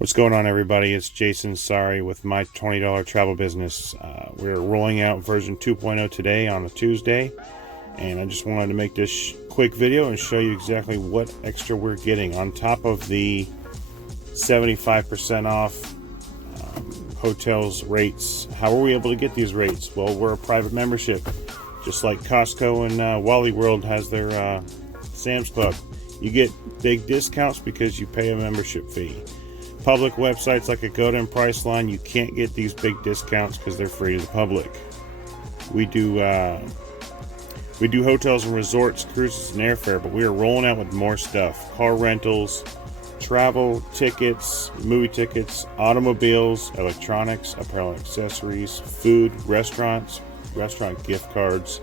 What's going on, everybody? It's Jason Sorry with my $20 travel business. We're rolling out version 2.0 today on a Tuesday, and I just wanted to make this quick video and show you exactly what extra we're getting on top of the 75% off hotels rates. How are we able to get these rates? Well, we're a private membership, just like Costco and Wally World has their Sam's Club. You get big discounts because you pay a membership fee. Public websites like Agoda and Priceline, you can't get these big discounts because they're free to the public. We do hotels and resorts, cruises, and airfare, but we are rolling out with more stuff: car rentals, travel tickets, movie tickets, automobiles, electronics, apparel and accessories, food, restaurant gift cards,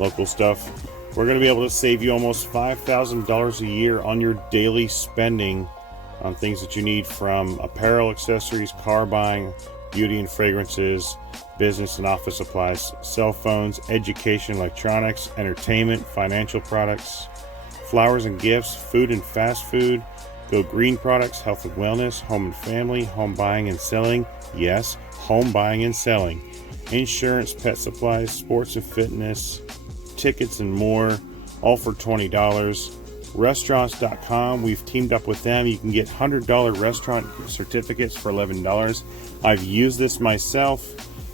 local stuff. We're going to be able to save you almost $5,000 a year on your daily spending on things that you need, from apparel, accessories, car buying, beauty and fragrances, business and office supplies, cell phones, education, electronics, entertainment, financial products, flowers and gifts, food and fast food, go green products, health and wellness, home and family, home buying and selling. Yes, home buying and selling. Insurance, pet supplies, sports and fitness, tickets and more, all for $20. Restaurants.com, we've teamed up with them. You can get $100 restaurant certificates for $11. I've used this myself.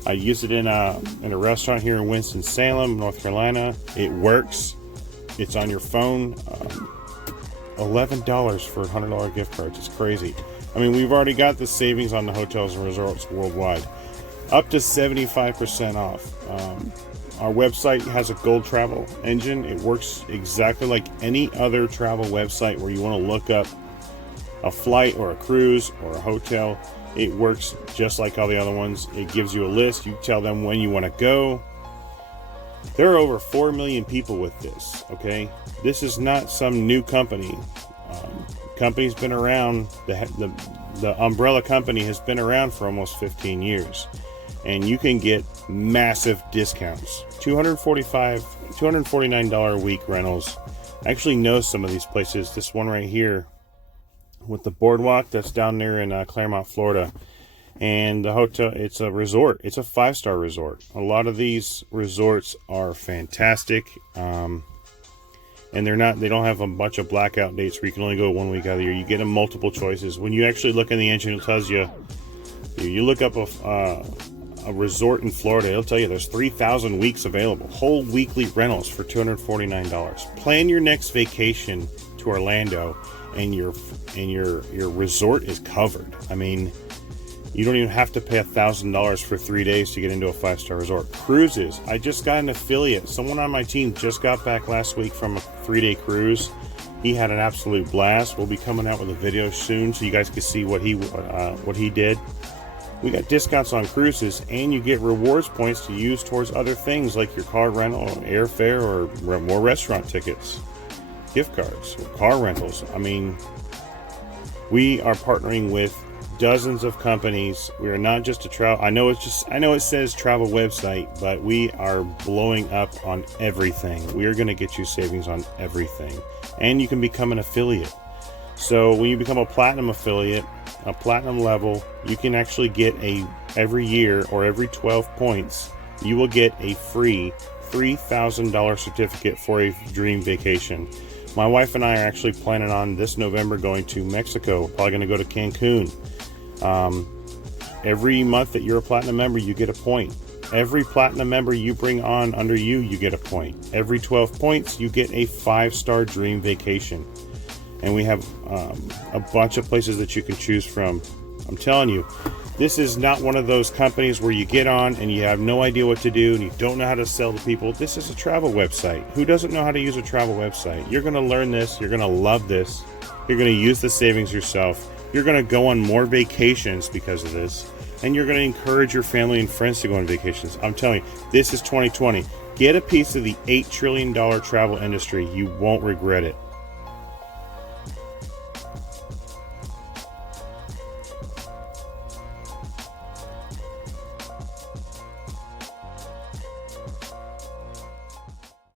I used it in a restaurant here in Winston-Salem, North Carolina. It works. It's on your phone. $11 for $100 gift cards. It's crazy. I mean, we've already got the savings on the hotels and resorts worldwide, up to 75% off. Our website has a gold travel engine. It works exactly like any other travel website where you want to look up a flight or a cruise or a hotel. It works just like all the other ones. It gives you a list. You tell them when you want to go. There are over 4 million people with this, okay? This is not some new company. Company's been around. The umbrella company has been around for almost 15 years. And you can get massive discounts. $249 a week rentals. I actually know some of these places. This one right here with the boardwalk, that's down there in Claremont, Florida. And the hotel, it's a resort. It's a 5-star resort. A lot of these resorts are fantastic. And they don't have a bunch of blackout dates where you can only go 1 week out of the year. You get them multiple choices. When you actually look in the engine, it tells you, you look up a resort in Florida, it'll tell you there's 3,000 weeks available, whole weekly rentals for $249. Plan your next vacation to Orlando, and your resort is covered. I mean, you don't even have to pay $1,000 for 3 days to get into a 5-star resort. Cruises, I just got an affiliate. Someone on my team just got back last week from a 3-day cruise. He had an absolute blast. We'll be coming out with a video soon so you guys can see what he did. We got discounts on cruises, and you get rewards points to use towards other things like your car rental, airfare, or more restaurant tickets, gift cards, or car rentals. I mean, we are partnering with dozens of companies. We are not just a travel. I know it says travel website, but we are blowing up on everything. We are going to get you savings on everything, and you can become an affiliate. So when you become a platinum affiliate, a platinum level, you can actually get every year, or every 12 points, you will get a free $3,000 certificate for a dream vacation. My wife and I are actually planning on this November going to Mexico. We're probably going to go to Cancun. Every month that you're a platinum member, you get a point. Every platinum member you bring on under you, you get a point. Every 12 points, you get a 5-star dream vacation. And we have a bunch of places that you can choose from. I'm telling you, this is not one of those companies where you get on and you have no idea what to do and you don't know how to sell to people. This is a travel website. Who doesn't know how to use a travel website? You're going to learn this. You're going to love this. You're going to use the savings yourself. You're going to go on more vacations because of this. And you're going to encourage your family and friends to go on vacations. I'm telling you, this is 2020. Get a piece of the $8 trillion travel industry. You won't regret it.